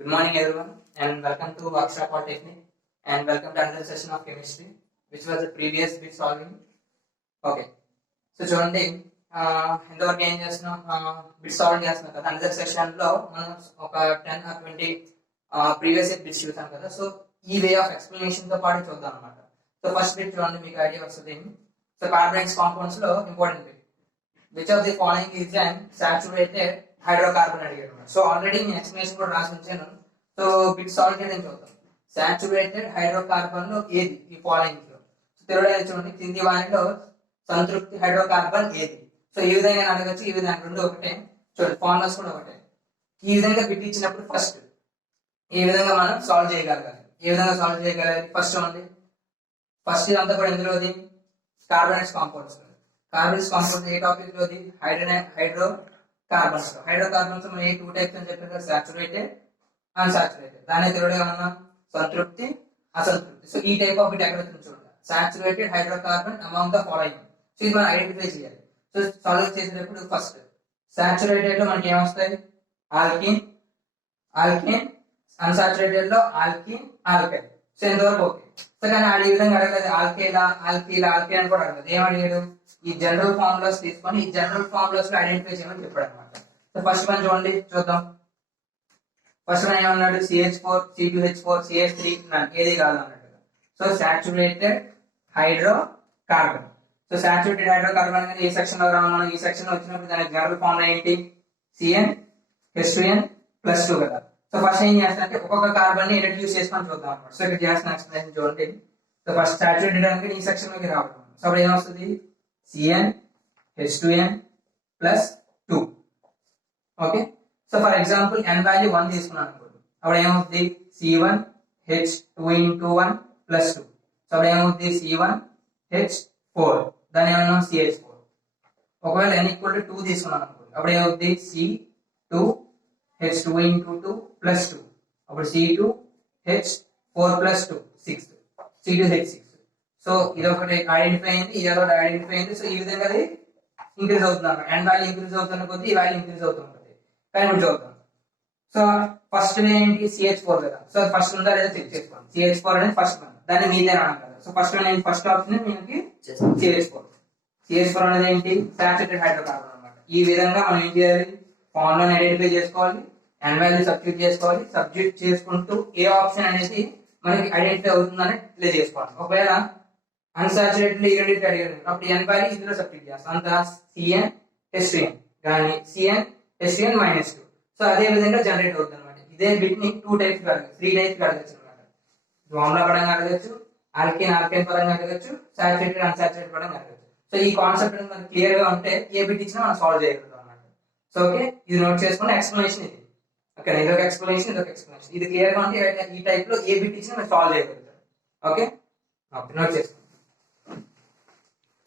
Good morning, everyone, and welcome to Akshara Polytechnic, and welcome to another session of chemistry, which was the previous bit solving. Okay, so చూడండి ఇంతవరకు ఏం చేస్తున్నాం, bit solving చేస్తున్నాం కదా. Another session లో మనం ఒక 10 or 20 ప్రీవియస్ బిట్స్ చూసాం కదా. సో ఈ వే ఆఫ్ ఎక్స్ప్లెనేషన్ తో పాటు చూద్దాం అనమాట. సో ఫస్ట్ బిట్ చూడండి, మీకు ఐడియా వస్తుంది. సో కార్బనేట్స్ కాంపౌండ్స్ లో important bit, which of the following is and saturated hydrocarbon అడిగారు. సో ఆల్రెడీ నేను ఎక్స్ప్లెనేషన్ కూడా రాసి ఉంచాను. సో బిట్ సాల్వ్ చేయడం చూద్దాం. సాచురేటెడ్ హైడ్రోకార్బన్ లో ఏది ఈ ఫాలోయింగ్ లో? సో తెలుగులో చూడండి, కింది వారిలో సంతృప్తి హైడ్రోకార్బన్ ఏది? సో ఈ విధంగా అడగచ్చు, ఈ విధంగా రెండు ఒకటే. చూడండి, ఫార్ములాస్ కూడా ఒకటే. ఈ విధంగా బిట్ ఇచ్చినప్పుడు ఫస్ట్ ఈ విధంగా మనం సాల్వ్ చేయగలగాలి. ఏ విధంగా సాల్వ్ చేయగలగాలి? ఫస్ట్ ఉంది, ఫస్ట్ ఇదంతా కూడా ఎందులోది? Carbonates compounds. కార్బనేట్స్ కాంపౌండ్స్ ఏ టాపిక్ లోది? Hydrocarbons. హైడ్రోకార్బన్స్ మనం ఏ టూ టైప్స్ అని చెప్పారు, సాచురేటెడ్, అన్సాచురేటెడ్. దాని తెలుగులో ఏమన్నా? సంతృప్తి, అసంతృప్తి. సో ఈ టైప్ ఆఫ్ బిట్ ఎక్కడ చూడండి, saturated hydrocarbon among the following. So ఇది మనం ఐడెంటిఫై చేయాలి. సో సాల్వ్ చేసేటప్పుడు ఫస్ట్ సాచురేటెడ్ లో మనకి ఏమొస్తాయి? Alkene, alkene. అన్సాచురేటెడ్ లో ఆల్కిన్, ఆల్కైల్. సో ఇంతవరకు ఓకే. సో కానీ ఈ విధంగా అడగలేదు, ఆల్కైలా, ఆల్కీలా, ఆల్కైల్ అని కూడా అడగలేదు. ఏమడిగాడు? ఈ జనరల్ ఫార్ములాస్ తీసుకొని ఈ జనరల్ ఫార్ములాస్ లో ఐడెంటిఫై చేయమని చెప్పాడు అనమాట. సో ఫస్ట్ వన్ చూడండి, చూద్దాం. ఫస్ట్ వన్ ఏమన్నాడు? CH4, C2H4, CH3 ఏది కాదు అన్నట్టుగా. So saturated hydrocarbon. So saturated hydrocarbon అనేది ఏ సెక్షన్ లో రావాలి? మనం ఈ సెక్షన్ లో వచ్చినప్పుడు దాని జనరల్ ఫార్ములా ఏంటి? CnH2n+2 కదా. సో ఫస్ట్ ఏం చేస్తానంటే ఒక్కొక్క కార్బన్ ని ఇంట్రడ్యూస్ చేసుకొని చూద్దాం అనమాట. సో ఇక్కడ చేసిన ఎక్స్ప్లెనేషన్ చూడండి. సో ఫస్ట్ సాచురేటెడ్ అంటే ఈ సెక్షన్ లోకి రావడం. సో అప్పుడు ఏమొస్తుంది? CnH2n+2. Okay. So for example n value 1 తీసుకున్నాను అనుకోండి, అప్పుడు ఏమవుతుంది? C1H2 × 1 + 2. సో అప్పుడు ఏమవుతుంది? C1H4. దాని ఏమన్నా? CH4. ఒకవేళ n = 2 తీసుకున్నాను అనుకోండి, అప్పుడు ఏమవుతుంది? C2H2 × 2 + 2. అప్పుడు C2H4 + 2 6. C2H6. సో ఇది ఒకటి ఐడెంటిఫై అయింది, ఇది ఒకటి ఐడెంటిఫై అయింది. సో ఈ విధంగా అది ఇంక్రీజ్ అవుతుంది అన్నమాట. n వాల్యూ ఇంక్రీజ్ అవుతున్న కొద్దీ ఈ వాల్యూ ఇంక్రీజ్ అవుతుంది. కానీ ఇప్పుడు చూద్దాం. సో ఫస్ట్ ఏంటి? CH4 కదా. సో ఫస్ట్ ఉందా లేదా చెక్ చేసుకోండి. CH4 అనేది ఫస్ట్ వన్, దాన్ని మీదే రాను కదా. So first one first option మీకు CH4. CH4 అనేది ఏంటి? సాచురేటెడ్ హైడ్రోకార్బన్ అన్నమాట. ఈ విధంగా మనం ఏం చేయాలి? ఫార్ములాని ఐడెంటిఫై చేసుకోవాలి, n వాల్యూ సబ్స్టిట్యూట్ చేసుకోవాలి. సబ్స్టిట్యూట్ చేసుకుంటూ ఏ ఆప్షన్ అనేది మనకి ఐడెంటిఫై అవుతుందని తెలియజేసుకోవాలి. ఒకవేళ అన్సాచురేటెడ్ ఈ రెండింటి అడిగారు, అప్పుడు n వాల్యూ ఇందులో సబ్స్టిట్యూట్ చేస్తాం. అంత CnH2n కానీ CnH2n-2. సో అదే విధంగా జనరేట్ అవుతుంది అనమాట. ఇదే బిట్ ని 2 టైప్స్ అడగచ్చు, 3 టైప్స్ అడగచ్చు అనమాట. ఫార్ములా పరంగా అడగచ్చు, ఆల్కేన్ ఆల్కైన్ పరంగా అడగచ్చు, సాచురేటెడ్ అన్సాచురేటెడ్ పరంగా అడగచ్చు. సో ఈ కాన్సెప్ట్ మనకి క్లియర్ గా ఉంటే ఏ బిట్ ఇచ్చినా మనం సాల్వ్ చేయగలుగుతాం అనమాట. సో ఓకే, ఇది నోట్ చేసుకుని ఎక్స్ప్లెనేషన్ ఇది. ఓకే, ఇదొక ఎక్స్ప్లెనేషన్, ఇదొక ఎక్స్ప్లెనేషన్. ఇది క్లియర్ గా ఉంటే ఈ టైప్ లో ఏ బిట్ ఇచ్చినా మనం సాల్వ్ చేయగలుగుతాం. ఓకే, నోట్ చేసుకోండి.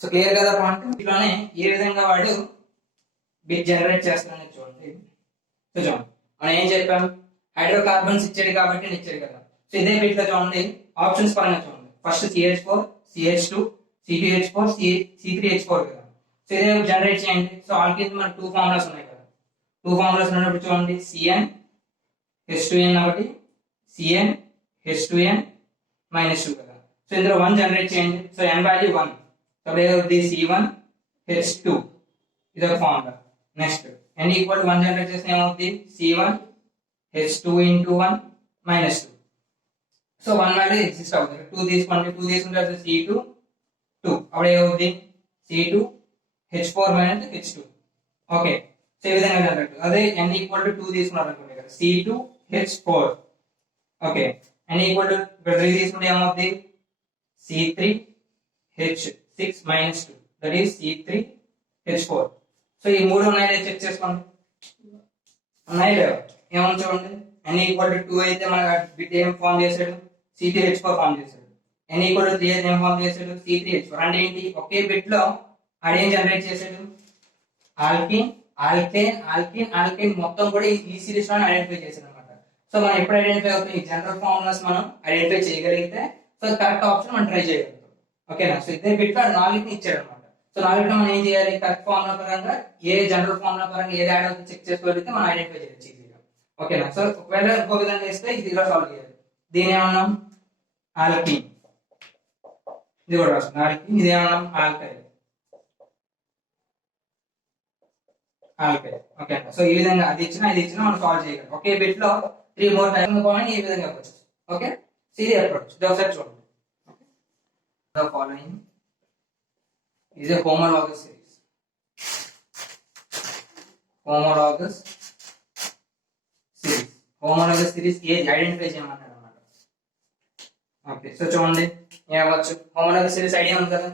సో క్లియర్ కదా పాయింట్. ఇట్లానే ఏ విధంగా వాడు బిట్ జనరేట్ చేస్తానని చూడండి. సో చూడండి, మనం ఏం చెప్పాం? హైడ్రోకార్బన్స్ ఇచ్చాడు కాబట్టి ఇచ్చాడు కదా. సో ఇదే బిట్ లో చూడండి, ఆప్షన్స్ పరంగా చూడండి. First CH4, CH2, C2H4, C3H4 కదా. సో ఇదే జనరేట్ చేయండి. సో ఆల్కిన్ మనకి 2 ఫార్ములాస్ ఉన్నాయి కదా. 2 ఫార్ములాస్ ఉన్నప్పుడు చూడండి, CnH2n ఒకటి, CnH2n-2 కదా. సో ఇందులో 1 జనరేట్ చేయండి. So n value 1. సో అప్పుడు C1H2. ఇది ఒక ఫార్ములా. నెక్స్ట్ n = 1 జనరేట్ చేస్తే ఏమవుతుంది? C1H2 × 1 - 2. సో 1 వాల్యూ ఎగ్జిస్ట్ అవుతుంది. 2 తీసుకోండి, 2 తీసుకుంటే C2 2. అప్పుడు ఏమవుతుంది? C2H4 - H2. ఓకే, సో ఈ విధంగా జనరేట్. అదే n = 2 తీసుకున్నారు అనుకోండి, ఇక్కడ C2H4. ఓకే, n = 3 తీసుకుంటే ఏమవుతుంది? C3H6 - 2. That is C3H4. So ఈ 3 ఉన్నాయో చెక్ చేసుకోండి. ఉన్నాయి లేవా? ఏమని చూడండి, n = 2 అయితే మన బిట్ ఏం ఫామ్ చేశాడు? C3H4 ఫామ్ చేశాడు. n = 3 అయితే ఏం ఫామ్ చేశాడు? C3H4. అంటే ఏంటి? ఒకే బిట్ లో ఆడేం జనరేట్ చేశాడు? ఆల్కిన్, ఆల్కేన్, ఆల్కిన్, ఆల్కేన్ మొత్తం కూడా ఈ సిరీస్ లో ఐడెంటిఫై చేశాడు అనమాట. సో మనం ఎప్పుడు ఐడెంటిఫై అవుతుంది? ఈ జనరల్ ఫార్ములాస్ మనం ఐడెంటిఫై చేయగలిగితే సో కరెక్ట్ ఆప్షన్ మనం ట్రై చేయగలుగుతాం. ఓకేనా? సో ఇదే బిట్ లో 4ని ఇచ్చాడు అనమాట. సో 4 మనం ఏం చేయాలి? కరెక్ట్ ఫార్ములా పరంగా ఏ జనరల్ ఫార్ములా పరంగా ఏది యాడ్ అవుతుందో చెక్ చేసుకోగలిగితే మనం ఐడెంటిఫై చేయొచ్చు. ఓకేనా. సో ఒకవేళ ఇంకో విధంగా ఇస్తే ఇది ఇలా సాల్వ్ చేయాలి. దీని ఏమన్నాం ఆల్కిన్, ఇది కూడా రాస్తుంది ఆల్కిన్. ఇది ఏమన్నాం ఆల్కైల్. ఓకేనా. సో ఈ విధంగా అది ఇచ్చినా ఇది ఇచ్చినా మనం సాల్వ్ చేయగలం. ఒకే బిట్ లో 3 more టైమ్స్ కావాలని ఈ విధంగా ఇవ్వచ్చు. ఓకే, ఇది అప్రోచ్. ఇది ఒకసారి చూడండి. The following is a homologous series. Homologous series. Homologous series ఏది ఐడెంటిఫై చేయమన్నాడు అన్నమాట. ఓకే, సో చూడండి ఏమవచ్చు. homologous series ఐడియా ఉంది కదా.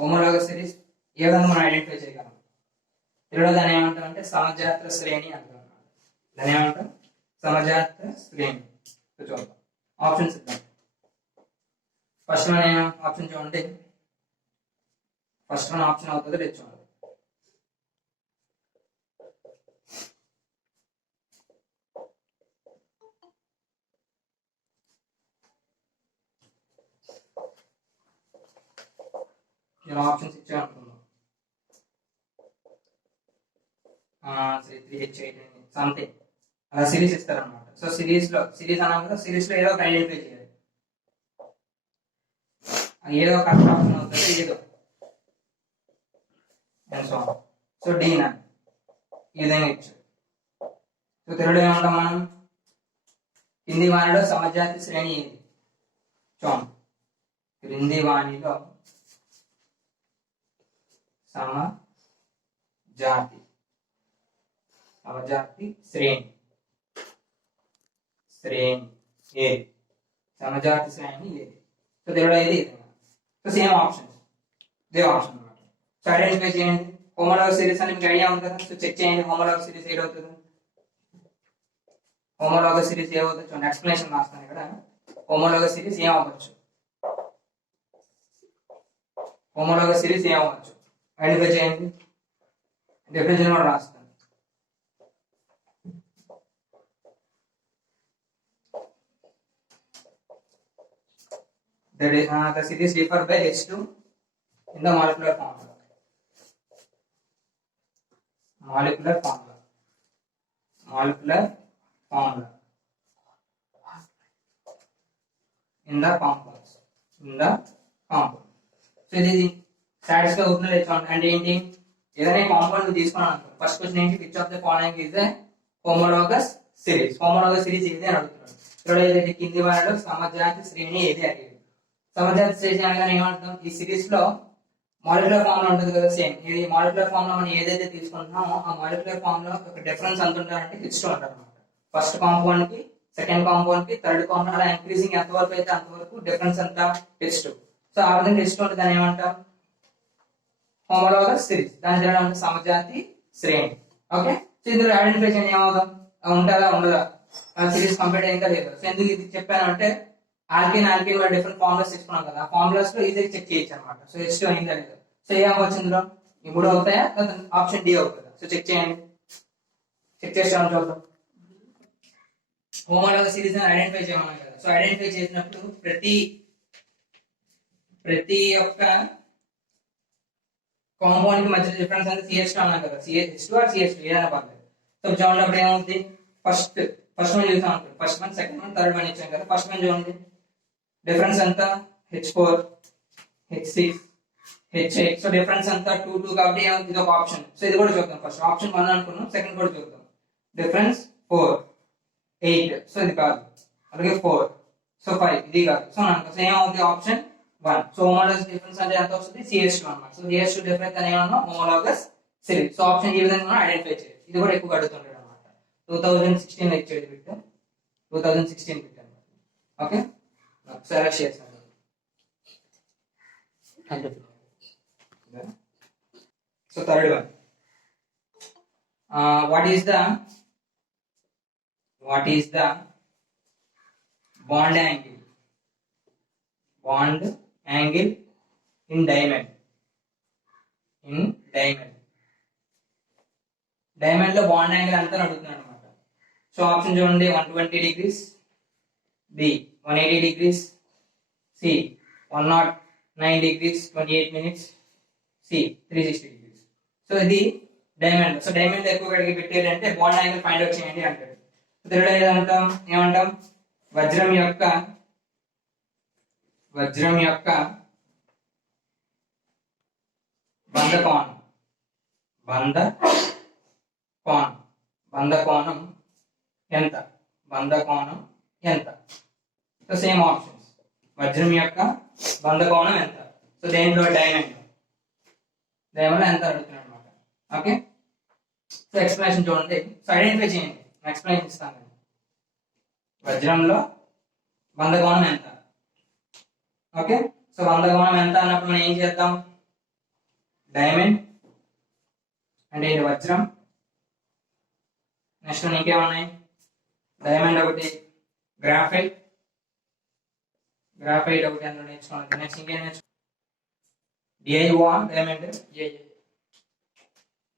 homologous series ఏ విధంగా మనం ఐడెంటిఫై చేయగలం. ఇక్కడ దాన్ని ఏమంటారు అంటే సమజాత శ్రేణి అంటారు. దాన్ని ఏమంటారు సమజాత శ్రేణి. చూద్దాం ఆప్షన్స్ ఇద్దాం. ఫస్ట్ వన్ ఆప్షన్ చూడండి. ఫస్ట్ వన్ ఆప్షన్ అవుతుంది లేదు చూడండి. ఇలా ఆప్షన్స్ ఇచ్చా అనుకుందాం. 3H8 సంథింగ్ అలా సిరీస్ ఇస్తారనమాట. సో సిరీస్ అన్నాం కదా, సిరీస్ లో ఏదో ఒక ఐడెంటిఫై చేయాలి. ఏదో ఒక ఆప్షన్ అవుతుంది ఏదో. సో డి నా ఈ విధంగా ఇచ్చారు. సో తెలుగులో ఏమంటాం మనం కింది వాణిలో సమజాతి శ్రేణి ఏది. చూడండి క్రింది వాణిలో సమజాతి శ్రేణి ఏది. సమజాతి శ్రేణి ఏది. సో తెలుగులో ఏది. సో సేమ్ ఆప్షన్, ఇదే ఆప్షన్ అనమాట. సో ఐడెంటిఫై చేయండి. హోమోలాగస్ సిరీస్ అని మీకు ఐడియా ఉంది కదా. సో చెక్ చేయండి హోమోలాగస్ సిరీస్ ఏదవుతుంది. హోమోలాగస్ సిరీస్ ఏమవుతుంది చూడండి. ఎక్స్ప్లెనేషన్ రాస్తాను ఇక్కడ. హోమోలాగస్ సిరీస్ ఏమవ్వచ్చు. హోమోలాగస్ సిరీస్ ఏమవ్వచ్చు ఐడెంటిఫై చేయండి. డెఫినేషన్ కూడా రాస్తాను. The series differ by H2 in the molecular formula. Molecular formula. In the compounds. So ఇది సాటిస్ఫై అవుతుందో లేదు అంటే ఏంటి. ఏదైనా కాంపౌండ్ తీసుకున్నాను. ఫస్ట్ క్వశ్చన్ ఏంటి, which of the following is the homologous series. Homologous series ఏది అని అడుగుతున్నాడు. ఇక్కడ ఏదైతే కింది వారిలో సమజాతి శ్రేణి ఏది అడిగింది. సమజాతి శ్రేణి అనగానే ఏమంటాం, ఈ సిరీస్ లో మాలిక్యులర్ ఫామ్ లో ఉంటుంది కదా. సేమ్ ఇది మాలిక్యులర్ ఫామ్ లో మనం ఏదైతే తీసుకుంటున్నామో ఆ మాలిక్యులర్ ఫామ్ లో ఒక డిఫరెన్స్ ఎంత ఉంటారంటే H2 ఉంటారు అనమాట. ఫస్ట్ కాంపౌండ్ కి, సెకండ్ కాంపౌండ్ కి, థర్డ్ కాంపౌండ్ అలా ఇంక్రీజింగ్ ఎంత వరకు అయితే అంతవరకు డిఫరెన్స్ ఎంత H2. సో ఆ విధంగా H2 అంటే దాన్ని ఏమంటాం హోమోలాగస్ సిరీస్. దాని తేడా అంటే సమజాతి శ్రేణి. ఓకే, సో ఇందులో ఐడెంటిఫై చేయండి ఏమవుతాం ఉంటుందా ఉండదా సిరీస్ కంప్లీట్ అయిందా లేదా. సో ఎందుకు ఇది చెప్పానంటే ఆల్కిన్ డిఫరెంట్ ఫార్ములాస్ తీసుకున్నాం కదా. ఆ ఫార్ములాస్ లో ఈజీగా చెక్ చేయొచ్చు అనమాట. సో H2 అయిందా లేదా. సో ఏ అవ్వచ్చు ఇందులో ఈ 3 అవుతాయా, ఆప్షన్ డి అవుతుందా. సో చెక్ చేయండి. చెక్ చేస్తామని చూద్దాం. హోమోలాగస్ సిరీస్ ఐడెంటిఫై చేయమన్నాం కదా. సో ఐడెంటిఫై చేసినప్పుడు ప్రతి ఒక్క కాంపౌండ్ కి మధ్య డిఫరెన్స్ అంటే CH2 అన్నాం కదా. CH2 ఆర్ CH2 ఏదైనా పర్లేదు. సో చూడప్పుడు ఏమవుతుంది, ఫస్ట్ వన్ చూసాం అనుకోండి. First one, second one, third one ఇచ్చాం కదా. ఫస్ట్ వన్ చూడండి డిఫరెన్స్ ఎంత H4 H6 H8. So difference అంతా 2 2 కాబట్టి ఇది ఒక ఆప్షన్. సో ఇది కూడా చూద్దాం. ఫస్ట్ ఆప్షన్ 1 అనుకున్నాం, సెకండ్ కూడా చూద్దాం. డిఫరెన్స్ 4 8. సో ఇది కాదు. అలాగే 4 సో 5 ఇది కాదు. సో నాకు సో ఏమవుతుంది ఆప్షన్ 1. సో హోమోలాగస్ డిఫరెన్స్ అంటే ఎంత వస్తుంది CH2 అన్నమాట. సో CH2 డిఫరెన్స్ అని ఏమన్నా హోమోలాగస్ సిరీస్. సో ఆప్షన్ ఈ విధంగా మనం ఐడెంటిఫై చేయొచ్చు. ఇది కూడా ఎక్కువ అడుగుతుంటాడు అన్నమాట. 2016 లో ఇచ్చేది బిట్. 2016 బిట్ అన్నమాట. ఓకే, సెలెక్ట్ చేస్తాను. So third one, what is the bond angle in diamond. Diamond లో బాండ్ యాంగిల్ అంతా అడుగుతున్నాడు అనమాట. సో ఆప్షన్ చూడండి 120 degrees, B 180 degrees, C 109 degrees 28 minutes, C 360 degrees. So ఇది డైమండ్. సో డైమండ్ ఎక్కువ కడిగి పెట్టేది అంటే బాండ్ యాంగిల్ ఫైండ్ అవుట్ చేయండి అంటాడు. థర్డ్ ఏదంటాం, ఏమంటాం, వజ్రం యొక్క బంధ కోణం ఎంత, సో సేమ్ ఆప్షన్స్, వజ్రం యొక్క బంధ కోణం ఎంత, సో దేంట్లో డైమండ్ ఎంత అడుగుతున్నాడు అనమాట. ఓకే, సో ఎక్స్ప్లెనేషన్ చూడండి. సో ఐడెంటిఫై చేయండి, ఎక్స్ప్లెనేషన్ ఇస్తాను. వజ్రంలో బంధ కోణం ఎంత. ఓకే, సో బంధ కోణం ఎంత అన్నప్పుడు మనం ఏం చేద్దాం, డైమండ్ అంటే ఇది వజ్రం, నెక్స్ట్ ఇంకేమున్నాయి, డైమండ్ ఒకటి, గ్రాఫైట్ ఒకటి అందులో నేర్చుకోవాలి. నెక్స్ట్ ఇంకేం నేర్చుకో, డిఐఓ డైమండ్,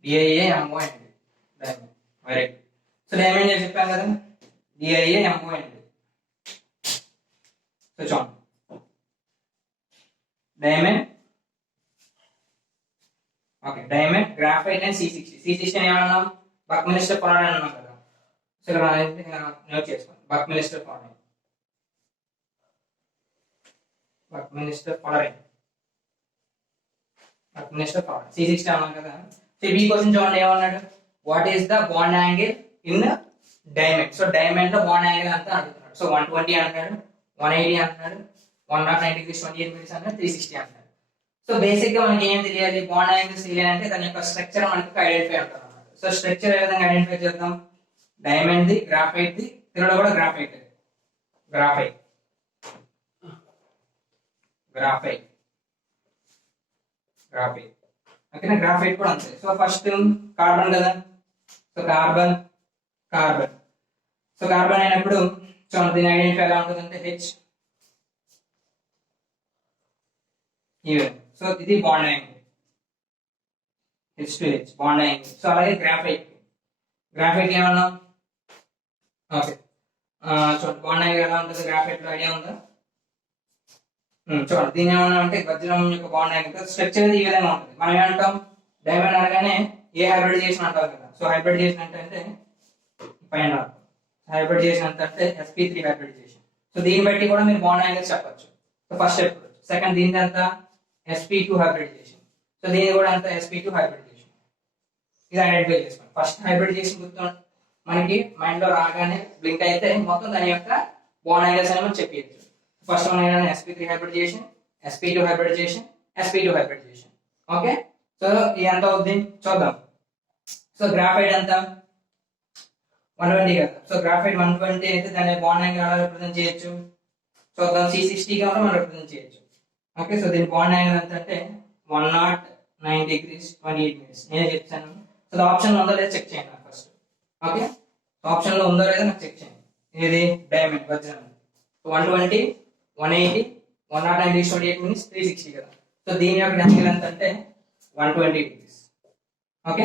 డిఐఏఎంఓ అండి diamond. Very good. So diamond చెప్పాను కదా, డిఐఏఎంఓ అండి. సో చూడండి, diamond, okay, diamond, graphite and C60 ఏమన్నాం, బక్మిలిస్టర్ ఫార్ములా అన్నాం కదా. సో ఇక్కడ నోట్ చేసుకోండి, బక్మిలిస్టర్ ఫార్ములా, C60 అన్నాం కదా. సో బి క్వశ్చన్ చూడండి, ఏమన్నాడు, what is the bond angle in diamond. So diamond లో బాండ్ యాంగిల్ అంతా అడుగుతున్నాడు. సో 120 అంటున్నాడు, 180 అంటున్నాడు, 109 degrees 28 minutes అంటాడు, 360 అంటాడు. సో బేసిక్ గా మనకి ఏం తెలియాలి, బాండ్ యాంగిల్స్ తెలియాలంటే దాని యొక్క స్ట్రక్చర్ మనకి ఐడెంటిఫై అవుతుంది అన్నమాట. సో స్ట్రక్చర్ ఏ విధంగా ఐడెంటిఫై చేద్దాం, డైమండ్ ది, గ్రాఫైట్ ది, ఇక్కడ కూడా గ్రాఫైట్ ఓకేనా, గ్రాఫైట్ కూడా అంతే. సో ఫస్ట్ కార్బన్ కదా, సో కార్బన్ సో కార్బన్ అయినప్పుడు చూడండి దీని ఐడెంటిఫై ఎలా ఉంటుందంటే హెచ్ ఈవెన్. సో ఇది bond angle, H2H bond angle. So అలాగే గ్రాఫైట్ ఏమన్నాం, ఓకే చూడండి బాండ్ యాంగిల్ ఎలా ఉంటుంది గ్రాఫైట్ లో, ఐడియా ఉందా. చూడండి దీని ఏమన్నా అంటే వజ్రం యొక్క బాండ్ యాంగిల్ స్ట్రక్చర్ ఈ విధంగా ఉంటుంది. మనం ఏమంటాం, డైమండ్ అనగానే ఏ హైబ్రిడైజేషన్ అంటారు కదా. సో హైబ్రిడైజేషన్ అంటే పైన హైబ్రిడైజేషన్ అంటే sp3 హైబ్రిడైజేషన్. సో దీన్ని బట్టి కూడా మీరు బాండ్ యాంగిల్స్ చెప్పొచ్చు. So first step. సెకండ్ దీని అంతా sp2 హైబ్రిడైజేషన్. సో దీని కూడా అంతా sp2 హైబ్రిడైజేషన్. ఇది ఐడెంటిఫై చేసుకోండి. ఫస్ట్ హైబ్రిడైజేషన్ గుర్తు మనకి మైండ్ లో రాగానే బ్లింక్ అయితే మొత్తం దాని యొక్క బాండ్ యాంగిల్స్ అని మనం చెప్పేయచ్చు. ఫస్ట్ వన్ ఏదైనా sp3 hybridization, sp2 hybridization, sp2 hybridization. Okay, so ఇది ఎంత అవుద్ది చూద్దాం. సో గ్రాఫైట్ ఎంత 120 కదా. సో గ్రాఫైట్ 120 అయితే దాని బాండ్ యాంగిల్ ఎలా రిప్రజెంట్ చేయొచ్చు చూద్దాం. C60 గా మనం రిప్రజెంట్ చేయొచ్చు. ఓకే, సో దీని బాండ్ యాంగిల్ ఎంత అంటే 109 degrees 28 minutes. నేనే చెప్తాను. సో ఆప్షన్ ఉందో లేదో చెక్ చేయండి నాకు ఫస్ట్. ఓకే, ఆప్షన్ లో ఉందో లేదో నాకు చెక్ చేయండి. ఇది డైమండ్ వజ్రం 120, 180, 109 degrees 28 minutes, 360 కదా. సో దీని యొక్క యాంగిల్ ఎంత అంటే 120 degrees. ఓకే,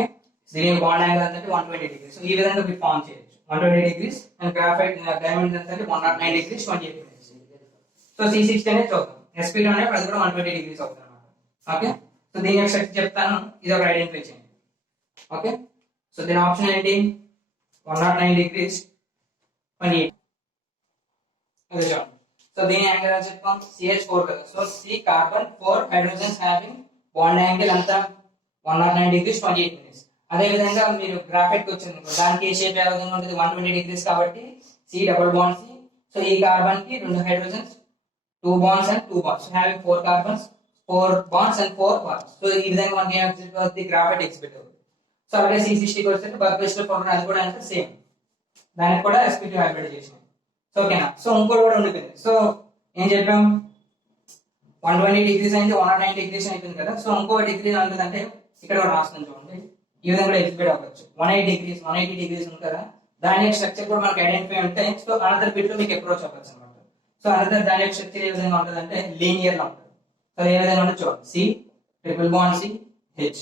దీని యొక్క బాండ్ యాంగిల్ ఎంత అంటే 120 degrees. సో ఈ విధంగా మీరు ఫార్మ్ చేయొచ్చు 120 degrees. అండ్ గ్రాఫైట్ డైమండ్ ఎంత అంటే 109 degrees 28 minutes. సో C60 అనేది చూద్దాం. sp2 అనేది అది కూడా 120 degrees అవుతుంది అన్నమాట. ఓకే, సో దీని యొక్క స్ట్రక్చర్ చెప్తాను, ఇది ఒక ఐడెంటిఫై చేయండి. ఓకే, సో దీని ఆప్షన్ ఏంటి 109 degrees 28. అదే చూడండి. సో దీని యాంగిల్ అని చెప్తాం CH4 కదా. So C carbon 4 hydrogens having bond angle అంత 109 degrees 28 minutes. అదే విధంగా మీరు గ్రాఫైట్ కి వచ్చింది దానికి ఏ షేప్ ఏ విధంగా ఉంటుంది 120 degrees కాబట్టి C double bond C. So ఈ కార్బన్ కి 2 hydrogens 2 bonds and 2 bonds. So having 4 carbons, 4 bonds and 4 bonds. So ఈ విధంగా మనకి ఎగ్జిబిట్ అవుతుంది, గ్రాఫైట్ ఎగ్జిబిట్ అవుతుంది. సో అలాగే C60 కి వస్తే బక్మిలిస్టర్ ఫార్ములా అది కూడా అంటే సేమ్, దానికి కూడా sp2 హైబ్రిడైజేషన్. సో ఓకేనా. సో ఇంకోటి కూడా ఉండిపోయింది. సో ఏం చెప్పాం 120 degrees అయితే 109 degrees అయిపోయింది కదా. సో ఇంకో డిగ్రీ అంటే ఇక్కడ కూడా రాస్తుంది చూడండి, ఈ విధంగా కూడా ఎగ్జిబిట్ అవ్వచ్చు. 180 degrees ఉంది కదా, దాని యొక్క స్ట్రక్చర్ కూడా మనకి ఐడెంటిఫై ఉంటే సో అనదర్ బిట్ లో మీకు అప్రోచ్ అవ్వచ్చు అనమాట. సో అనదర్ దాని యొక్క స్ట్రక్చర్ ఏ విధంగా ఉంటుంది అంటే లీనియర్ గా ఉంటుంది. సో ఏ విధంగా ఉంటుంది చూడండి, C triple bond C H.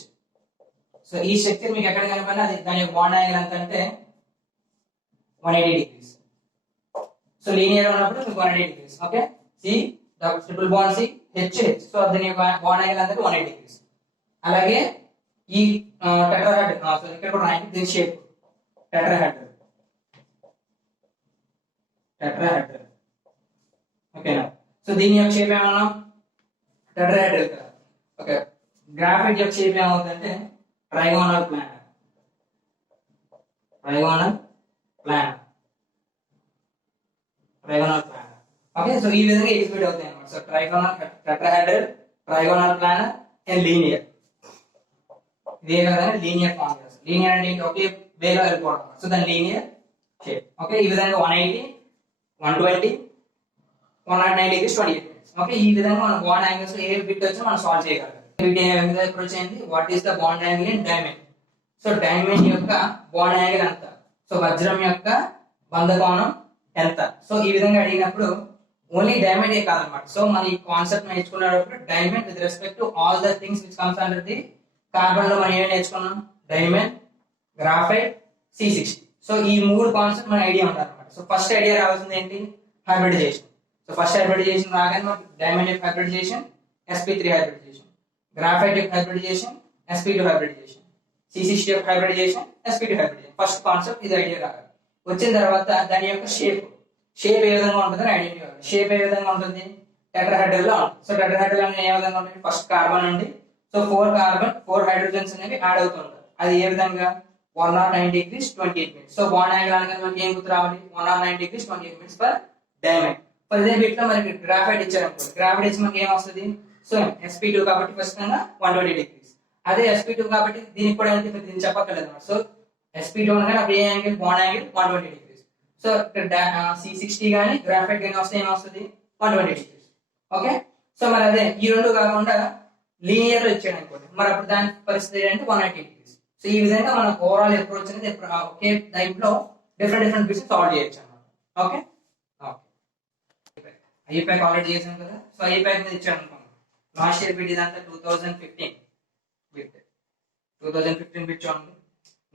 So ఈ స్ట్రక్చర్ మీకు ఎక్కడ కనిపినా అది దాని యొక్క బాండ్ యాంగిల్ ఎంత అంటే 180 degrees. సో లీనియర్ ఉన్నప్పుడు మీకు 180 degrees. Okay, C triple bond C H H. So దీని యొక్క బాండ్ యాంగిల్ అంటే 180 degrees. అలాగే ఈ టెట్రాహెడ్ సో ఇక్కడ కూడా రాయండి దీని షేప్ టెట్రాహెడ్ ఓకేనా. సో దీని యొక్క షేప్ ఏమన్నా టెట్రాహెడ్రల్ కదా. ఓకే, గ్రాఫైట్ యొక్క షేప్ ఏమవుతుందంటే ట్రైగోనల్ ప్లానర్ ఓకే. సో ఈ విధంగా ఎగ్జిబిట్ అవుతాయి అన్నమాట. So trigonal tetrahedral trigonal planar and linear ఇదే విధంగా లీనియర్ ఫామ్ చేస్తారు. లీనియర్ అంటే ఒకే వేలో వెళ్ళిపోవడం. సో దాని లీనియర్ షేప్. ఓకే, ఈ విధంగా 180 120 190 డిగ్రీస్ 28 మినిట్స్. ఓకే, ఈ విధంగా మనం బాండ్ యాంగిల్స్ ఏ బిట్ వచ్చి మనం సాల్వ్ చేయగలం. వీటి అప్రోచ్ అయింది what is the bond angle in diamond. So diamond యొక్క బాండ్ యాంగిల్ ఎంత, సో వజ్రం యొక్క బంధకోణం ఎంత. సో ఈ విధంగా అడిగినప్పుడు ఓన్లీ డైమండ్ ఏ కాదనమాట. సో మన ఈ కాన్సెప్ట్ నేర్చుకునేటప్పుడు diamond with respect to all the things which comes under the carbon లో మనం ఏం నేర్చుకున్నాం, డైమండ్, గ్రాఫైట్, C60. సో ఈ మూడు కాన్సెప్ట్ మన ఐడియా ఉండాలన్నమాట. సో ఫస్ట్ ఐడియా రావాల్సింది ఏంటి, హైబ్రిడైజేషన్. సో ఫస్ట్ హైబ్రిడైజేషన్ రాగానే మనకు డైమండ్ యొక్క హైబ్రిడైజేషన్ sp3 హైబ్రిడైజేషన్, గ్రాఫైట్ యొక్క హైబ్రిడైజేషన్ sp2 హైబ్రిడైజేషన్, C60 యొక్క hybridization sp2 hybridization. First concept ఇది ఐడియా రావాలి. వచ్చిన తర్వాత దాని యొక్క షేప్ ఏ విధంగా ఉంటుందని ఐడెంటిఫై అవ్వాలి. షేప్ ఏ విధంగా ఉంటుంది, టెట్రాహెడ్రల్ లా ఉంటుంది. సో టెట్రాహెడ్రల్ అనేది ఏ విధంగా ఉంటుంది, ఫస్ట్ కార్బన్ ఉంది. సో 4 కార్బన్ 4 హైడ్రోజన్స్ అనేవి యాడ్ అవుతుంటాయి. అది ఏ విధంగా 109 degrees 28 minutes. So bond angle అనగా మనకి ఏం గుర్తు రావాలి, 109 degrees 28 minutes for diamond. For ఇదే బిట్ లో మనకి గ్రాఫైట్ ఇచ్చారు అనుకోండి, గ్రాఫైట్ ఇచ్చి మనకి ఏం వస్తుంది, సో sp2 కాబట్టి ఖచ్చితంగా 120 degrees. అదే sp2 కాబట్టి దీనికి కూడా ఏంటి దీన్ని చెప్పక్కర్లేదు అన్నమాట. సో sp2 అనగా అప్పుడు ఏ angle, bond angle 120 degrees. So C60 కానీ గ్రాఫైట్ కానీ వస్తే ఏమొస్తుంది 120 degrees. ఓకే, సో మరి అదే ఈ రెండు కాకుండా లీనియర్ లో ఇచ్చాడు అనుకోండి, మరి అప్పుడు దాని పరిస్థితి ఏంటంటే 180 degrees. సో ఈ విధంగా మనం ఓవరాల్ అప్రోచ్ అనేది ఒకే టైప్ లో డిఫరెంట్ బిట్స్ సాల్వ్ చేయొచ్చు అన్నమాట. ఓకే, ఐపాక్ ఆల్రెడీ చేసాం కదా. సో ఐపాక్ మీద ఇచ్చాడు అనుకోండి, లాస్ట్ ఇయర్ బిట్ ఇదంతా 2015 బిట్ చూడండి.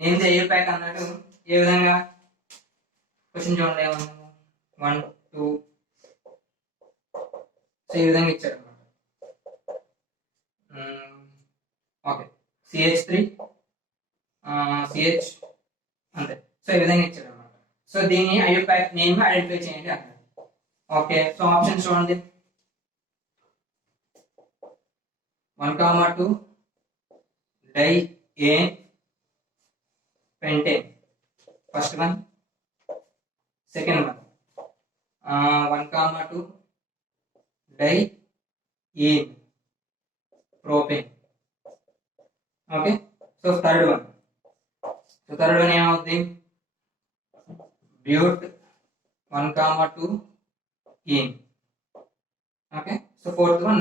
నేను ఐపాక్ అన్నాడు ఏ విధంగా క్వశ్చన్ చూడండి, 1 2 సో ఈ విధంగా ఇచ్చాడు అనమాట. ఓకే, CH3 CH అంతే. సో ఈ విధంగా ఇచ్చాడు అనమాట. సో దీన్ని ఐపాక్ నేమ్ ఐడెంటిఫై చేయండి అన్నాడు. ఓకే, సో ఆప్షన్స్ చూడండి, 1,2 di ene pentane first one, second one 1,2 di ene propane. Okay, so third one ఏమవుతుంది, but 1,2 ene. Okay, so fourth one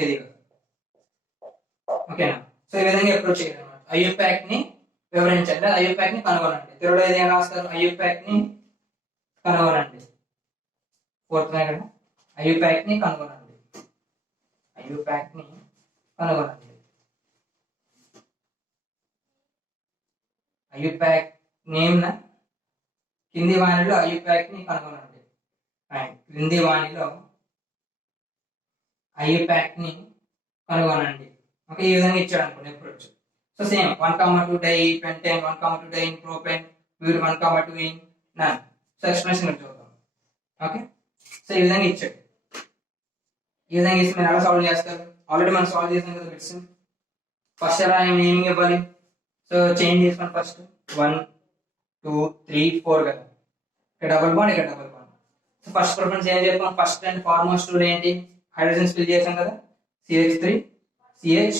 ఏది. ఓకేనా, సో ఈ విధంగా అప్రోచ్ చేయాలన్నమాట. ఐపాక్ ని వివరించండి, ఐపాక్ ని కనుగొనండి. థర్డ్ ఏదైనా రాస్తారు, ఐపాక్ ని కనుగొనండి. ఫోర్త్ కదా, ఐపాక్ ని కనుగొనండి. ఐపాక్ నేమ్ న కింది వాణిలో ఐపాక్ ని కనుగొనండి. క్రింది వాణిలో ఐపాక్ ని కనుగొనండి. ఓకే, ఈ విధంగా ఇచ్చాడు అనుకోండి approach. So same 1,2 di pentene, 1,2 di in propane, but 1,2 in none. So explanation చూద్దాం. ఓకే, సో ఈ విధంగా ఇచ్చాడు. ఈ విధంగా ఇస్తే మీరు ఎలా సాల్వ్ చేస్తారు, ఆల్రెడీ మనం సాల్వ్ చేసాం కదా బిట్స్. ఫస్ట్ ఎలా నేమింగ్ ఇవ్వాలి, సో చేంజ్ చేసుకోండి. ఫస్ట్ 1 2 3 4 కదా, ఇక్కడ డబుల్ బాండ్, ఇక్కడ double bond. So first preference ఏం చేస్తాం, ఫస్ట్ అండ్ ఫార్మోస్ట్ రూల్ ఏంటి, హైడ్రోజన్స్ ఫిల్ చేసాం కదా, CH3 CH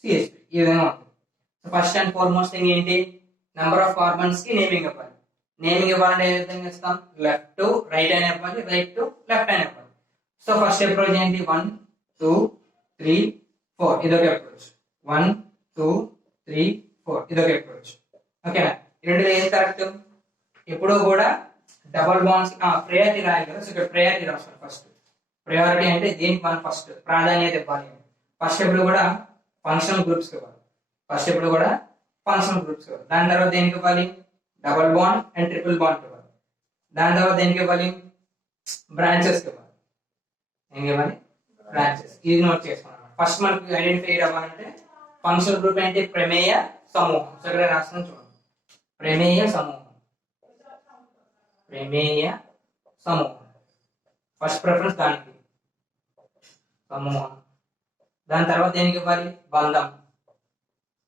CH3 ఈ విధంగా ఉంటుంది. So first and foremost thing ఏంటి, నెంబర్ ఆఫ్ కార్బన్స్ కి నేమింగ్ ఇవ్వాలి. నేమింగ్ ఇవ్వాలంటే ఏ విధంగా ఇస్తాం, లెఫ్ట్ టు రైట్ అని ఇవ్వాలి, రైట్ టు లెఫ్ట్ అని ఇవ్వాలి. సో ఫస్ట్ అప్రోచ్ ఏంటి, 1 2 3 4 ఇదొక అప్రోచ్, 1 2 3 4 ఇదొక అప్రోచ్. ఓకేనా, ఈ రెండులో ఏది కరెక్ట్, ఎప్పుడూ కూడా డబుల్ బాండ్స్ ప్రయారిటీ రాయాలి కదా. సో ఇక్కడ ప్రయారిటీ రాస్తాం. ఫస్ట్ ప్రయారిటీ అంటే దేనికి మనం ఫస్ట్ ప్రాధాన్యత ఇవ్వాలి. ఫస్ట్ ఎప్పుడు కూడా ఫంక్షనల్ గ్రూప్స్ ఇవ్వాలి. దాని తర్వాత దేనికి ఇవ్వాలి, double bond and triple bond ఇవ్వాలి. దాని తర్వాత దేనికి ఇవ్వాలి, బ్రాంచెస్ ఇవ్వాలి. బ్రాంచెస్ ఇది నోట్ చేసుకున్నాం. ఫస్ట్ మనకు ఐడెంటిఫై అవ్వాలంటే ఫంక్షనల్ గ్రూప్ ఏంటి? ప్రమేయ సమూహం. సో ఇక్కడ రాస్తున్నాను చూడండి, ప్రమేయ సమూహం. ప్రమేయ సమూహం ఫస్ట్ ప్రిఫరెన్స్ దానికి, సమూహం. దాని తర్వాత దేనికి ఇవ్వాలి? బంధం.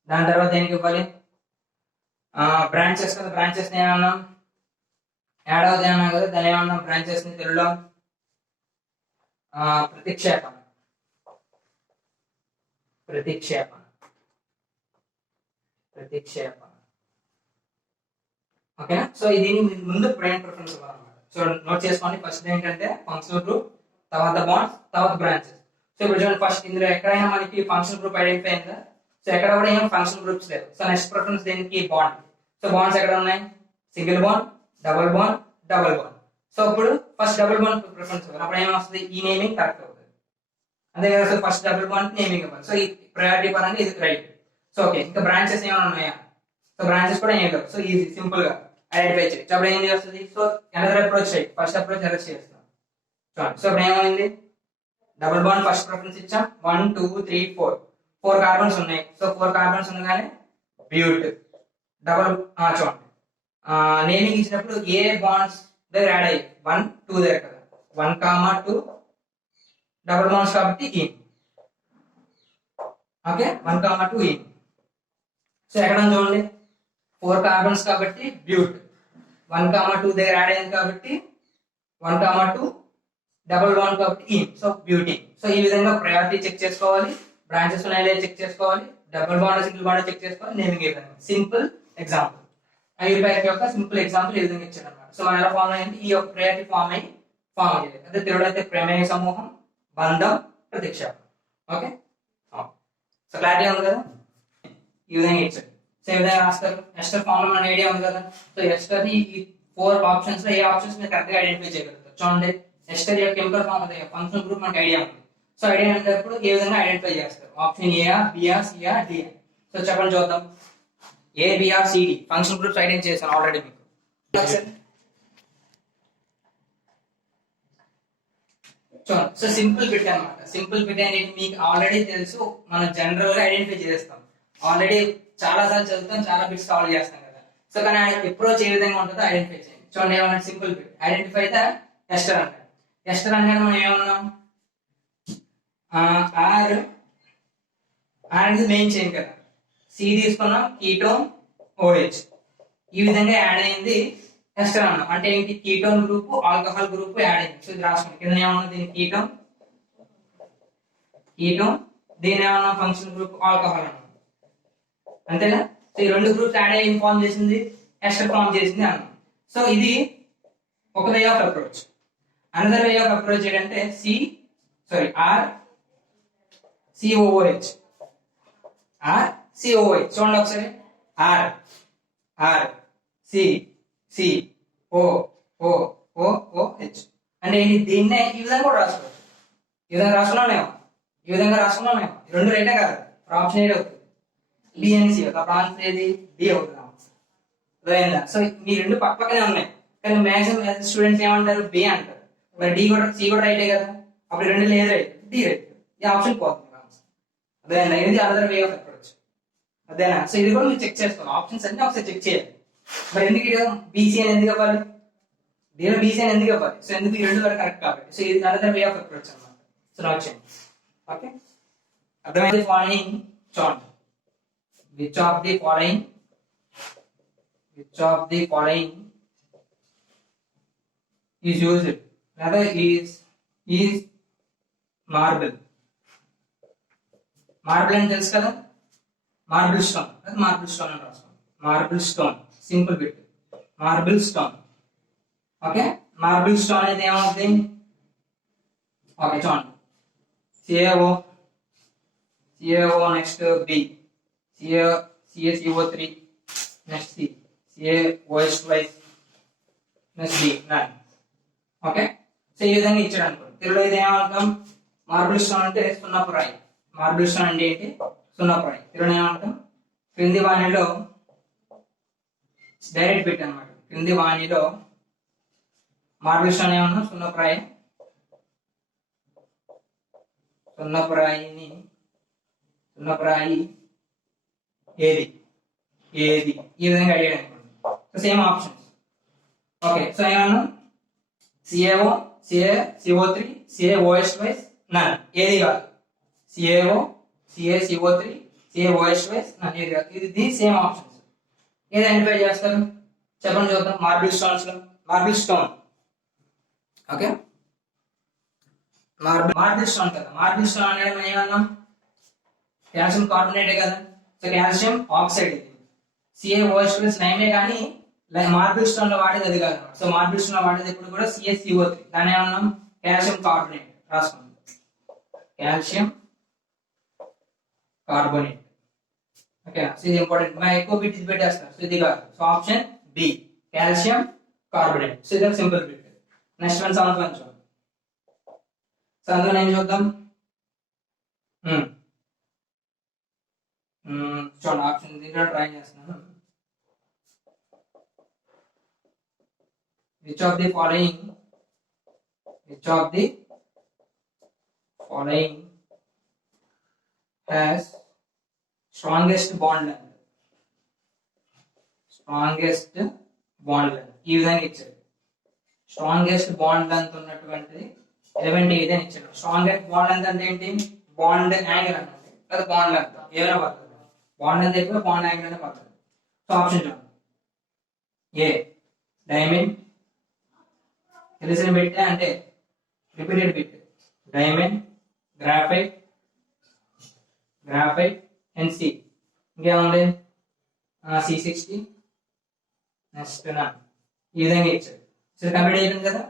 దాని తర్వాత దేనికి ఇవ్వాలి? బ్రాంచెస్ కదా, బ్రాంచెస్ ఏమన్నాం? ఏడవది అన్నాం కదా, దాని ఏమన్నాం? బ్రాంచెస్ ని తెలుగులో ప్రతిక్షేపణ. ప్రతిక్షేపణ. ప్రతిక్షేపణ. ఓకేనా? సో ఇది ముందు బ్రాంచ్ ప్రిఫరెన్స్ ఇవ్వాలన్నమాట. సో నోట్ చేసుకోండి. ఫస్ట్ ఏంటంటే ఫంక్షనల్ గ్రూప్, తర్వాత బాండ్స్, తర్వాత బ్రాంచెస్. సో ఇప్పుడు చూడండి, ఫస్ట్ ఇందులో ఎక్కడైనా మనకి ఫంక్షనల్ గ్రూప్ ఐడెంటిఫై అయిందా? సో ఎక్కడ కూడా ఏం ఫంక్షనల్ గ్రూప్స్ లేవు. సో నెక్స్ట్ ప్రిఫరెన్స్ దేనికి? బాండ్. సో బాండ్స్ ఎక్కడ ఉన్నాయి? Single bond, double bond, double bond. So ఇప్పుడు ఫస్ట్ డబుల్ బాండ్ ప్రిఫరెన్స్ ఇవ్వాలి. అప్పుడు ఏమొస్తుంది? ఈ నేమింగ్ కరెక్ట్ అవుతుంది. అంతే కదా. So first double bond naming ఇవ్వాలి. సో ఈ ప్రయారిటీ పరంగా ఇది రైట్. సో ఓకే, ఇంకా బ్రాంచెస్ ఏమైనా ఉన్నాయా? సో బ్రాంచెస్ కూడా ఏం లేవు. సో ఈజీ, సింపుల్ గా ఐడెంటిఫై చేయొచ్చు. అప్పుడు ఏం చేస్తుంది? So another approach right, first approach arrest చేస్తాం. సో ఇప్పుడు ఏమైంది? డబుల్ బాండ్ ఫస్ట్ ప్రిఫరెన్స్ ఇచ్చాం. 1 2 3 4 4 కార్బన్స్ ఉన్నాయి. సో 4 కార్బన్స్ ఉండగానే బ్యూట్ డబుల్. చూడండి, నేమింగ్ ఇచ్చినప్పుడు ఏ బాండ్స్ దగ్గర యాడ్ అయ్యి 1 2 దగ్గర కదా, 1 2 డబుల్ బాండ్స్ కాబట్టి ఈ. ఓకే, 1 2 ఈ. సో ఎక్కడ చూడండి, 4 కార్బన్స్ కాబట్టి బ్యూట్, 1 2 దగ్గర యాడ్ అయింది కాబట్టి 1 2 డబుల్ బాండ్ కాబట్టి ఈ. సో బ్యూటింగ్. సో ఈ విధంగా ప్రయారిటీ చెక్ చేసుకోవాలి, బ్రాంచెస్ ఉన్నాయో చెక్ చేసుకోవాలి, double bond single bond check చేసుకోవాలి, నేమింగ్ ఏ విధంగా. సింపుల్ ఎగ్జాంపుల్, ఐయుపాక్ యొక్క సింపుల్ ఎగ్జాంపుల్ ఈ విధంగా ఇచ్చాడు అనమాట. సో మన ఎలా ఫామ్ అయింది? ఈ యొక్క ప్రయారిటీ ఫామ్ అయ్యేది. అదే తెలుగులో అయితే ప్రమేయ సమూహం, బంధం, ప్రతిక్షేపం. ఓకే, సో క్లారిటీ ఉంది కదా? ఈ విధంగా ఇచ్చాడు. సో ఈ విధంగా రాస్తారు. ఎస్టర్ ఫామ్ మన ఐడియా ఉంది కదా. సో ఎస్టర్ ని ఈ 4 ఆప్షన్స్ లో ఏ ఆప్షన్స్ మీరు కరెక్ట్ గా ఐడెంటిఫై చేయగలుగుతారు. చూడండి, ఎస్టర్ యొక్క కెమికల్ ఫామ్ అదే ఫంక్షనల్ గ్రూప్ మనకి ఐడియా ఉంది. సో ఐడియా ఉన్నప్పుడు ఏ విధంగా ఐడెంటిఫై చేస్తారు? Option A, B, C, D. So చెప్పండి చూద్దాం. A, B, C, D functional groups identify చేశాను ఆల్రెడీ మీకు. చూడండి, సో సింపుల్ బిట్ అన్నమాట. సింపుల్ బిట్ అనేది మీకు ఆల్రెడీ తెలుసు. మనం జనరల్ గా ఐడెంటిఫై చేస్తాం. ఆల్రెడీ చాలా సార్లు చదువుతాం, చాలా బిట్స్ సాల్వ్ చేస్తాం కదా. సో కానీ అప్రోచ్ ఏ విధంగా ఉంటుందో ఐడెంటిఫై చేయండి. చూడండి, ఏమన్నా simple bit identify the ester అంటే. ఎస్టర్ అంటే మనం ఏమన్నాం? ఆర్ అనేది మెయిన్ చైన్ కదా. సి తీసుకున్నాం, కీటోన్, ఓహెచ్. ఈ విధంగా యాడ్ అయింది ఎస్టర్ అన్నాం. అంటే ఏంటి? Ketone group, alcohol group add అయింది. సో ఇది రాసుకోండి. కింద ఏమన్నా దీని కీటోన్, దీని ఏమన్నా ఫంక్షన్ గ్రూప్ ఆల్కహాల్ అన్నాం. అంతేనా? సో ఈ రెండు గ్రూప్స్ యాడ్ అయ్యి ఫామ్ చేసింది ఎస్టర్ ఫామ్ చేసింది అన్నాం. సో ఇది ఒక way of approach. Another way of approach ఏంటంటే ఆర్ సిఓఓహెచ్. R COOH. చూడండి ఒకసారి, R R C C O O O O H. అంటే దీన్నే ఈ విధంగా కూడా రాసుకోవచ్చు. ఈ విధంగా రాసుకున్నానేమో, ఈ విధంగా రాసుకున్నానేమో. రెండు రైటే కాదు, ఆప్షన్ ఏది అవుతుంది? బిఎన్సి. అప్పుడు ఆన్సర్ ఏది? డి అవుతుంది. అర్థమైందా? సో మీ రెండు పక్కనే ఉన్నాయి, కానీ మ్యాక్సిమం స్టూడెంట్స్ ఏమంటారు? బి అంటారు. మరి డి కూడా, సి కూడా రైటే కదా. అప్పుడు రెండు లేదు రైట్, డి రైట్. ఈ ఆప్షన్ పోతుంది. అదేనా? ఇది అదర్ వే ఆఫ్ అప్రోచ్. అదేనా? సో ఇది కూడా మీరు చెక్ చేసుకోవాలి. ఆప్షన్స్ అన్ని ఒకసారి చెక్ చేయాలి. మరి ఎందుకు బీసీ అని ఎందుకు ఇవ్వాలి? దీనిలో బీసీ అని ఎందుకు ఇవ్వాలి? సో ఎందుకు ఈ రెండు వరకు కరెక్ట్ కాబట్టి. సో ఇది అదర్ వే ఆఫ్ అప్రోచ్ అన్నమాట. సో నోట్ చేయండి. ఓకే, అర్థమైంది? ఫాలోయింగ్ చూడండి. Which of the following is used, rather is marble. Marble అని తెలుసు కదా, మార్బుల్ స్టోన్. మార్బుల్ స్టోన్ అని రాసుకోండి. Marble stone simple bit, marble stone. Okay, marble stone అయితే ఏమవుతుంది? ఓకే చూడండి, C A O next B, CaCO3 next C, CaOH2 next D, none. Okay, so ఈ విధంగా ఇచ్చాడు అనుకోండి. తెలుగులో ఇది ఏమంటాం? మార్బుల్ స్టోన్ అంటే సున్నపు రాయి. మార్బుల్ స్టోన్ అంటే ఏంటి? సున్నపు రాయి. తెలుగులో ఏమంటాం? క్రింది వాణిలో డైరెక్ట్ బిట్ అనమాట. క్రింది వాణిలో మార్బుల్ స్టోన్ ఏమన్నా? సున్నపు రాయి. సున్నపు రాయి ఏది ఏది ఈ విధంగా అడిగాడు అనుకోండి. So same options. Okay, so ఏమన్నా CaO, CaCO3, CaOH నన్, ఏది కాదు. CaO, CaCO3, CaOH నన్, ఏది కాదు. ఇది సేమ్ ఆప్షన్స్. ఏది ఐడెంటిఫై చేస్తారు చెప్పండి చూద్దాం. మార్బుల్ స్టోన్స్ లో marble stone. Okay, marble stone కదా. మార్బుల్ స్టోన్ అనేది మనం ఏమన్నాం, కాల్షియం కార్బోనేటే కదా. సో కాల్షియం ఆక్సైడ్ ఇది. CaOH నైమే కానీ మార్బుల్ స్టోన్ లో వాడేది అది కాదు. సో మార్బుల్ స్టోన్ లో వాడేది ఎప్పుడు కూడా CaCO3. దాన్ని ఏమన్నాం, కాల్షియం కార్బోనేట్. రాసుకోండి, కాల్షియం కార్బోనేట్. ఓకే, సో ఇది ఇంపార్టెంట్. మనం ఎక్కువ బిట్ ఇది పెట్టేస్తారు. సో ఇది కాదు. So option B, calcium carbonate. So ఇది simple bit. Next one, seventh one చూద్దాం. సెవెంత్ వన్ ఏం చూద్దాం. చూడండి ఆప్షన్ దీంట్లో ట్రై చేస్తున్నాను. Which of the following has strongest bond length? Strongest bond length. ఈ విధంగా ఇచ్చాడు. స్ట్రాంగెస్ట్ బాండ్ లెంత్ ఉన్నటువంటిది ఎలిమెంట్ ఏది అని ఇచ్చాడు. స్ట్రాంగెస్ట్ బాండ్ లెంత్ అంటే ఏంటి, బాండ్ యాంగిల్ అంటే అది బాండ్ లెంత్ ఏమైనా పడుతుంది. బాండ్ లెంత్ ఎక్కువ, బాండ్ యాంగిల్ అనే పడుతుంది. సో ఆప్షన్ చూడండి. ఏ డైమండ్, తెలిసిన బిట్ అంటే repeated bit. Diamond, graphite and C. ఇంకేముంది, C60, నెక్స్ట్ నన్. ఈ విధంగా ఇచ్చాడు. సో కంప్లీట్ అయిపోయింది కదా.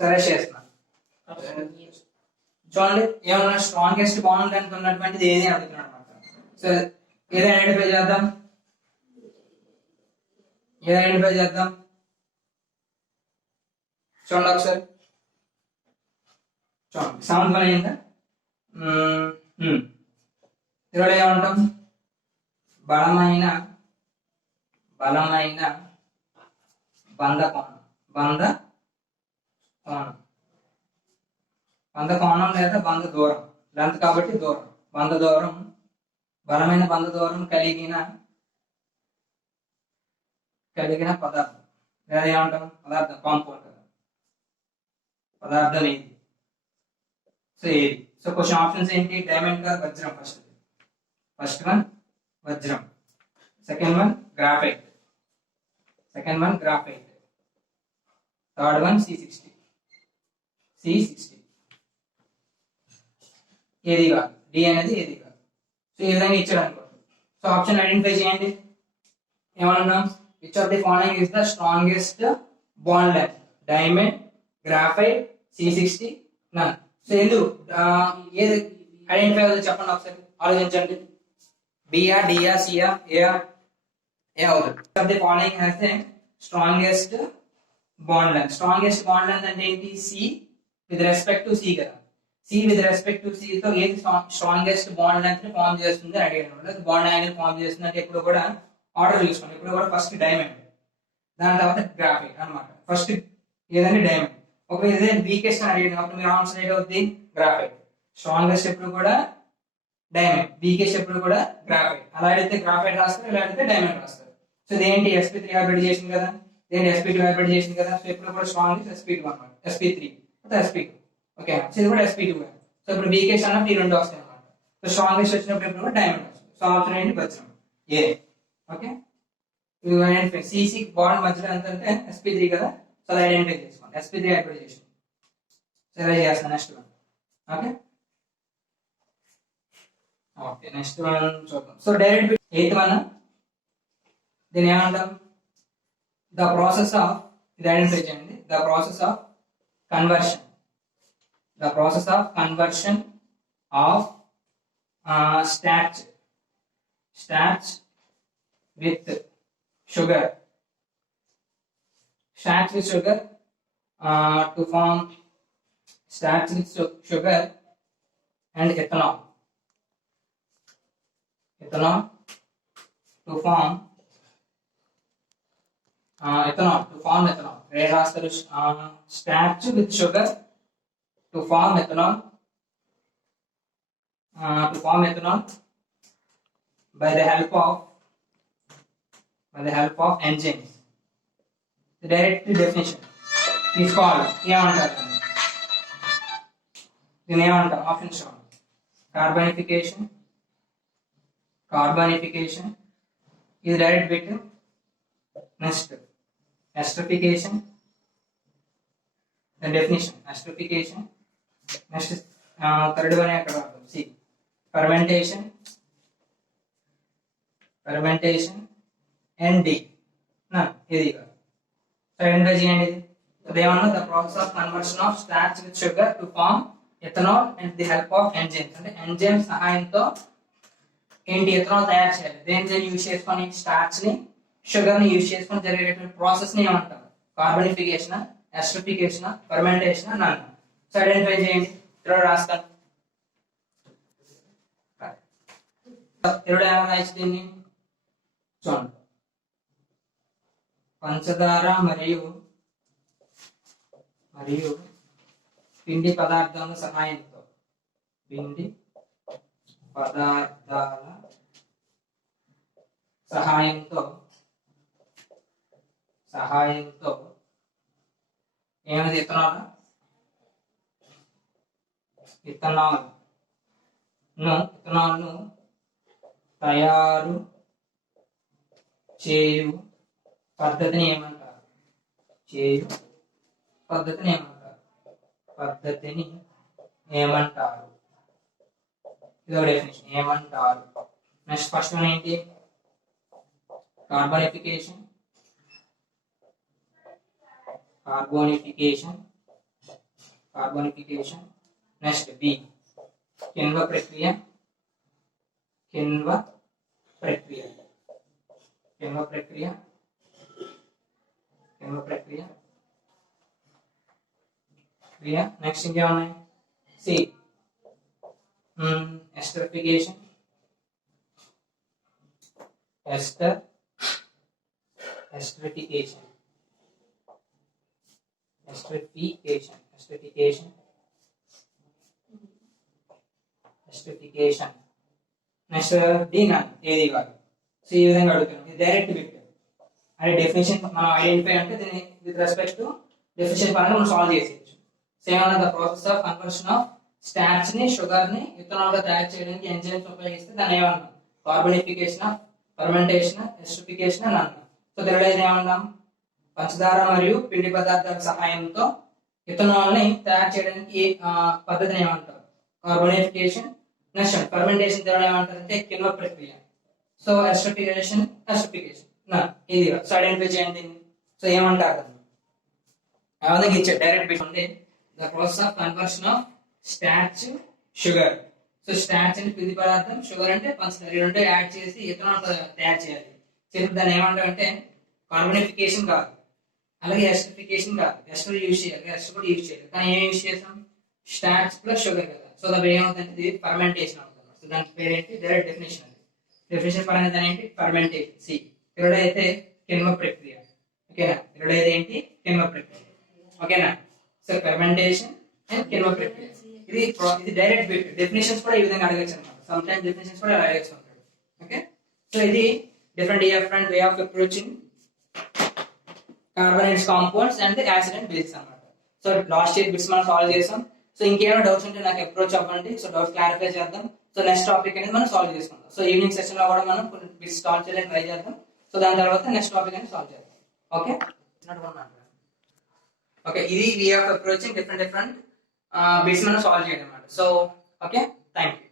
సరే చేస్తున్నాను. చూడండి ఏమన్నా స్ట్రాంగెస్ట్ బాండ్ లెంత్ ఉన్నటువంటిది ఏది అడుగుతున్నాడు అనమాట. సో ఏది ఐడెంటిఫై చేద్దాం. చూడండి ఒకసారి. చూడండి సెవెంత్ వన్ అయిందా. ఇక్కడ ఏమంటాం, బలమైన బంధ కోణం లేదా బంధ దూరం. లెంత్ కాబట్టి దూరం. బంధ దూరం, బలమైన బంధ దూరం కలిగిన పదార్థం లేదా ఏమంటాం, పదార్థం, కాంపౌండ్ కదా. పదార్థం ఏది. సో ఏది. సో క్వశ్చన్ ఆప్షన్స్ ఏంటి, డైమండ్ కాదు, వజ్రం. ఫస్ట్ వన్ వజ్రం, second one graphite, third one C60. ఏది కాదు, డి అనేది ఏది కాదు. సో ఈ విధంగా ఇచ్చాడు అనుకోండి. సో ఆప్షన్ ఐడెంటిఫై చేయండి. ఏమన్నాం, which of the following is the strongest bond length, diamond, graphite, C60 none. So ఎందుకు ఏది ఐడెంటిఫై అవుతుంది చెప్పండి ఒకసారి, ఆలోచించండి. బిఆర్, డిఆర్, సిఆర్, ఏఆర్, ఏ అవుతుంది. Which of the following has the strongest bond length. Strongest bond length అంటే ఏంటి, C with respect to C కదా. C with respect to C తో ఏది స్ట్రాంగెస్ట్ బాండ్ లెంత్ ని ఫార్మ్ చేస్తుంది అని అడిగాను. బాండ్ యాంగిల్ ఫార్మ్ చేస్తుంది అంటే ఎప్పుడు కూడా ఆర్డర్ చూసుకోండి. ఇప్పుడు కూడా ఫస్ట్ డైమండ్, దాని తర్వాత గ్రాఫైట్ అన్నమాట. ఫస్ట్ ఏదంటే డైమండ్. ఒకవేళ ఏదైనా వీకెస్ట్ అని అడిగాను అప్పుడు మీరు ఆన్సర్ ఏంటి అవుతుంది, గ్రాఫైట్. స్ట్రాంగెస్ట్ ఎప్పుడు కూడా డైమండ్, వీకెస్ట్ ఎప్పుడు కూడా గ్రాఫైట్. అలా అడిగితే గ్రాఫైట్ రాస్తారు, ఇలా అడిగితే డైమండ్ రాస్తారు. సో ఇదేంటి sp3 హైబ్రిడైజేషన్ కదా, దేని sp2 హైబ్రిడైజేషన్ కదా. సో ఎప్పుడు కూడా స్ట్రాంగెస్ట్ sp2 అన్నమాట, sp3 sp2. ఓకే, సో ఇది కూడా sp2. సో ఇప్పుడు వీకెస్ట్ అన్నప్పుడు ఈ రెండు వస్తాయి అన్నమాట. సో స్ట్రాంగెస్ట్ వచ్చినప్పుడు ఎప్పుడు కూడా డైమండ్ వస్తుంది. సో ఆప్షన్ ఏంటి, వజ్రం, ఏ. ఓకే, ఇది ఐడెంటిఫై. సిసి బాండ్ మధ్యలో ఎంత అంటే sp3 కదా. సో అది ఐడెంటిఫై చేసుకోండి, sp3 హైబ్రిడైజేషన్. సో ఇలా చేస్తాను. Next one. Okay next one చూద్దాం. సో డైరెక్ట్ ఎయిత్ వన్, దీని ఏమంటాం, ద ప్రాసెస్ ఆఫ్, ఇది ఐడెంటిఫై చేయండి, the process of conversion of starch with sugar to form starch with sugar and ethanol to form ethanol. Where రాస్తారు, starch with sugar to form ethanol by the help of by the help of enzymes. The direct definition is called ఏమంటారు దీన్ని ఏమంటారు options చూడండి. Carbonification is direct bit. Next, esterification. The definition, esterification. Next, third one see, fermentation, and D. No, here you go. So, they are the process of conversion of starch with sugar to form ethanol and the help of enzymes. And the enzymes సహాయంతో ఏంటి ethanol తయారు చేయాలి. దేని use చేసుకొని starch ని sugar ని use చేసుకొని జరిగేటువంటి ప్రాసెస్ ని ఏమంటారు? కార్బనిఫికేషన్, ఎస్టరిఫికేషన్, ఫెర్మెంటేషన్ అని అంటారు. సో ఐడెంటిఫై చేయండి. ఇక్కడ రాస్తాను. ఎలా రాయచ్చు దీన్ని చూడండి. పంచదార మరియు పిండి పదార్థాల సహాయంతో ఏమైంది ఇథనాల్ ను తయారు చేయు పద్ధతిని ఏమంటారు? ఇదో డెఫినేషన్ ఏమంటారు. నెక్స్ట్ ఫస్ట్ వన్ ఏంటి? కార్బోనిఫికేషన్. నెక్స్ట్ బి కిణ్వ ప్రక్రియ. నెక్స్ట్ ఇంకేమున్నాయి? C esterification. నెక్స్ట్ దీనా ఏది కాదు. సో ఈ విధంగా అడుగుతాను. డైరెక్ట్ బిట్ అంటే డెఫినేషన్ మనం ఐడెంటిఫై అంటే దీన్ని విత్ రెస్పెక్ట్ టు డెఫినేషన్ పరంగా మనం సాల్వ్ చేసేయచ్చు. సేమ్ అన్న the process of conversion of starch ని షుగర్ ని ఇథనాల్ గా తయారు చేయడానికి ఎంజైమ్స్ ఉపయోగిస్తే దాన్ని ఏమన్నాం? కార్బనిఫికేషన్, ఫెర్మెంటేషన్, ఎస్టరిఫికేషన్ అని అన్నాం. సో తెలుగులో ఏమన్నాం? పంచదార మరియు పిండి పదార్థాల సహాయంతో ఇథనాల్ ని తయారు చేయడానికి పద్ధతిని ఏమంటారు? కార్బనిఫికేషన్. నెక్స్ట్ ఫెర్మెంటేషన్ తెలుగులో ఏమంటారు అంటే కిణ్వ ప్రక్రియ. సో ఎస్టరిఫికేషన్ ఇది. సో ఐడెంటిఫై చేయండి. సో ఏమంటారు? ఆ విధంగా ఇచ్చారు. డైరెక్ట్ బిట్ ఉంది. The process of conversion of starch sugar. So starch అంటే పిండి పదార్థం, షుగర్ అంటే పంచదార, ఈ రెండు యాడ్ చేసి ఇథనాల్ తయారు చేయాలి. చేసి దాన్ని ఏమంటారు అంటే కార్బనిఫికేషన్ కాదు, అలాగే ఎస్టరిఫికేషన్ కాదు. ఎస్టర్ యూజ్ చేయాలి, ఎస్టర్ కూడా యూజ్ చేయాలి. కానీ ఏం యూజ్ చేస్తాం? స్టార్చ్ ప్లస్ షుగర్ కదా. సో దాని ఏమవుతుంది? ఇది ఫర్మెంటేషన్ అవుతుంది. సో దాని పేరు ఏంటి? Direct definition. అది డెఫినేషన్ పరంగా దాని ఏంటి? ఫర్మెంటేషన్. సి ఇక్కడ అయితే కిణ్వ ప్రక్రియ. ఓకేనా? ఇక్కడ ఏంటి? కిణ్వ ప్రక్రియ. ఓకేనా? సో ఫర్మెంటేషన్ అండ్ కిణ్వ ప్రక్రియ. ఇది డైరెక్ట్ బిట్. డెఫినేషన్స్ కూడా ఈ విధంగా అడగచ్చు అన్నమాట. సమ్ టైమ్స్ డెఫినేషన్స్ కూడా అడగచ్చు అంటాడు. ఓకే, సో ఇది different way of approaching carbonates compounds and acid and basis అన్నమాట. సో లాస్ట్ ఇయర్ బిట్స్ మనం సాల్వ్ చేసాం. సో ఇంకేమైనా డౌట్స్ ఉంటే నాకు అప్రోచ్ అవ్వండి. సో డౌట్స్ క్లారిఫై చేద్దాం. సో నెక్స్ట్ టాపిక్ అనేది మనం సాల్వ్ చేసుకుందాం. సో ఈవినింగ్ సెషన్ లో కూడా మనం కొన్ని బిట్స్ సాల్వ్ చేయడానికి ట్రై చేద్దాం. సో దాని తర్వాత నెక్స్ట్ టాపిక్ అనేది సాల్వ్ చేద్దాం. ఓకే, ఇది way of approaching different bits మనం సాల్వ్ చేయడం అన్నమాట. So okay, thank you.